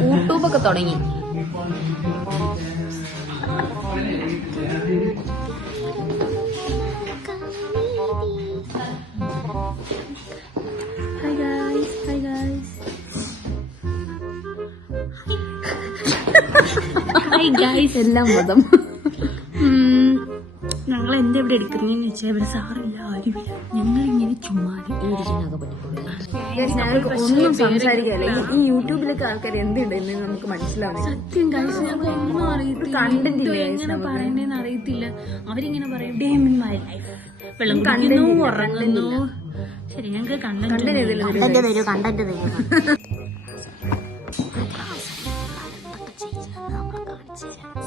യൂട്യൂബൊക്കെ തുടങ്ങി. എല്ലാം മതം. ഞങ്ങൾ എന്താ ഇവിടെ എടുക്കുന്നതെന്ന് വെച്ചാൽ ഇവിടെ സാറില്ല, ആരുമില്ല. ഞങ്ങൾ ഇങ്ങനെ ചുമ്മാ ഒന്നും സംസാരിക്കാല്ല. ഈ യൂട്യൂബിലൊക്കെ ആൾക്കാർ എന്തുണ്ടെന്ന് നമുക്ക് മനസ്സിലാവും. സത്യം ഗൈസ്, ഞങ്ങൾക്ക് ഒന്നും അറിയത്തില്ല, എങ്ങനെ പറയണ്ടേന്ന് അറിയത്തില്ല. അവരിങ്ങനെ പറയും ഡേ ഇൻ മൈ ലൈഫ്, വെള്ളം കുടിക്കുന്നു, ഉറങ്ങുന്നു. ശരി, ഞങ്ങൾക്ക് കണ്ടന്റ് തരൂ.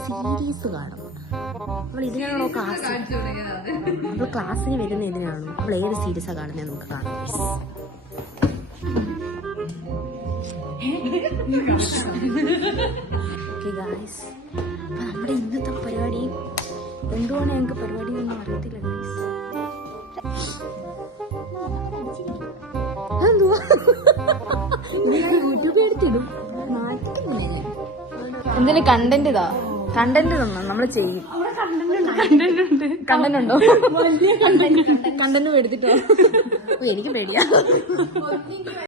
സീരീസ് കാണും. നമ്മൾ ഇതിനാണോ നമ്മൾ ക്ലാസ്സിന് വരുന്ന ഇതിനാണോ? നമ്മൾ ഏത് സീരീസാ കാണുന്നത് നമുക്ക് കാണാം. നമ്മുടെ ഇന്നത്തെ പരിപാടി എന്തുവാണ് ഞങ്ങൾക്ക് പരിപാടി ഒന്നും അറിയത്തില്ല ഗൈസ്. യൂട്യൂബ് എടുത്തിടും. എന്തിന് കണ്ടന്റ് ഇതാ, കണ്ടന്റ് തന്നാ നമ്മള് ചെയ്യും. കണ്ടന്റ് ഉണ്ടോ? കണ്ടന്റ് എടുത്തിട്ടോ? എനിക്ക് പേടിയാ.